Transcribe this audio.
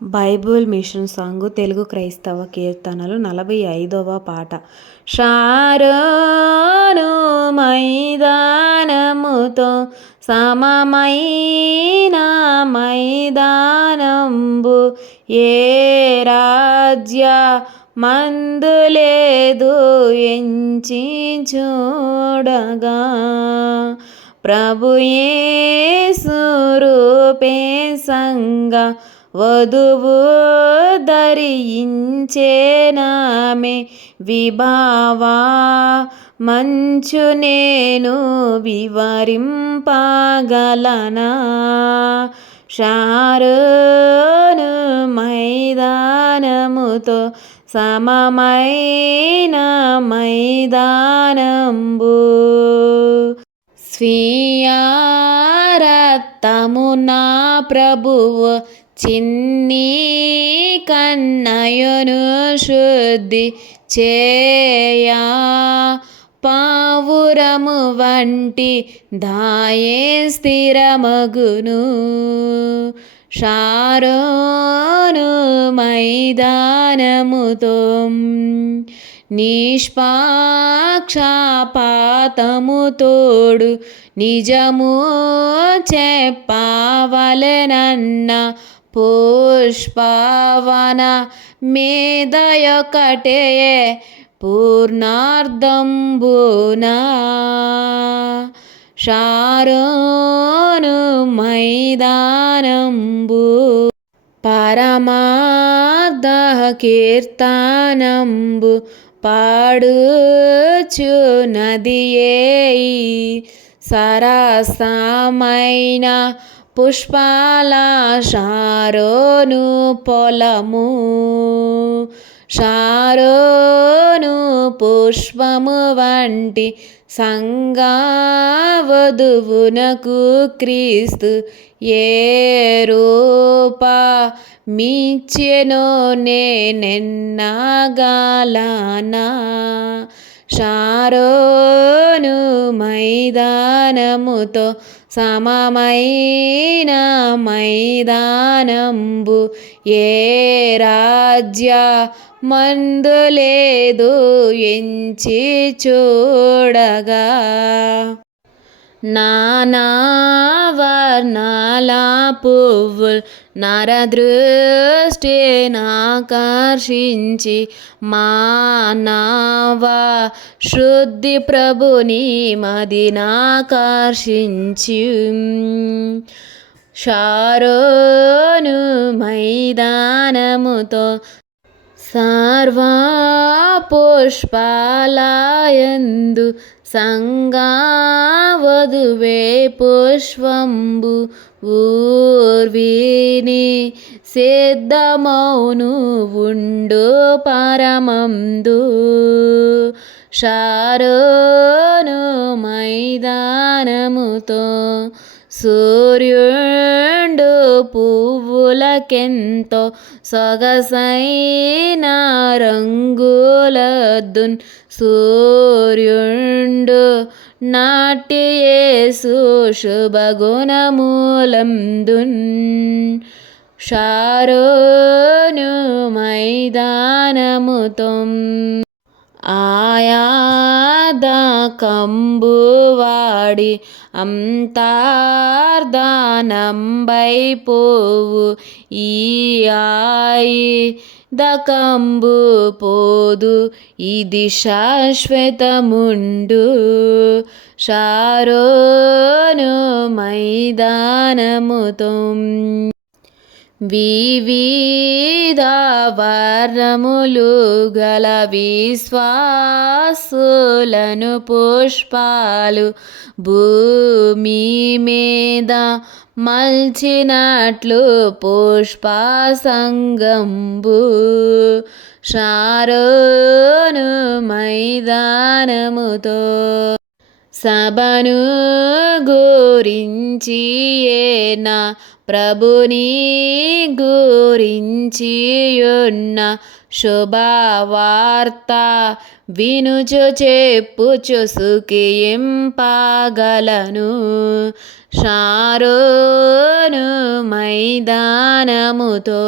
Bible machine song Telugu క్రైస్తవ కీర్తనలు నలభై ఐదవ పాట. షారోను మైదానముతో సమమైన మైదానంబు ఏ రాజ్య మందు లేదు ఎంచి చూడగా ప్రభుయే రూపే సంగ వధువు ధరించేనామె విభావా మంచు నేను వివరింపగలనా? షారును మైదానముతో సమమైన మైదానంబు. స్వీయారత్తము నా ప్రభువు చిన్ని కన్నయును శుద్ధి చేయా. పావురము వంటి దాయే స్థిరమగును. షారోను మైదానముతో నిష్పాక్షపాతము తోడు నిజము చెప్పవలనన్నా పుష్పవన మేదయొకటే పూర్ణార్థంబునా షారోను మైదానంబు పరమార్థ కీర్తనంబు పాడుచు నదియే సరసమైన పుష్పాల షారోను పొలము షారోను పుష్పము వంటి సంగావధువునకు క్రీస్తు ఏ రూప మీచెనో నేనెన్నగాలనా? షారో మైదానముతో సమమైన మైదానంబు ఏ రాజ్య మందు లేదు ఎంచి చూడగా. నానావర్ణాల వర్ణాల నరదృష్టి నాకర్షించి మానవా శుద్ధి ప్రభుని మది నాకర్షించి షారోను మైదానముతో సర్వా పుష్పాలయందు సంగావధువే పుష్పంబు ఊర్విని సిద్ధమౌను ఉండు పరమందు. షారోను మైదానముతో సూర్యుండు పూ పువ్వులకెంతో సొగసైన రంగులదున్ సూర్యుండు నాట్యేసు శుభగుణమూలందున్ షారోను మైదానముతో ఆయాద కంబువాడి అంతార్దానంబై పోవు ఈ ఆయి దకంబు పోదు ఇది శాశ్వతముండు. షారోను మైదానముతో వివిధ వర్ణములు గల విశ్వాసులను పుష్పాలు భూమి మీద మల్చినట్లు పుష్ప సంగంబు షారోను మైదానముతో సభను గురించి నా ప్రభుని గురించియున్న శుభవార్త వినుచు చెప్పుచు సుఖింపగలను షారోను మైదానముతో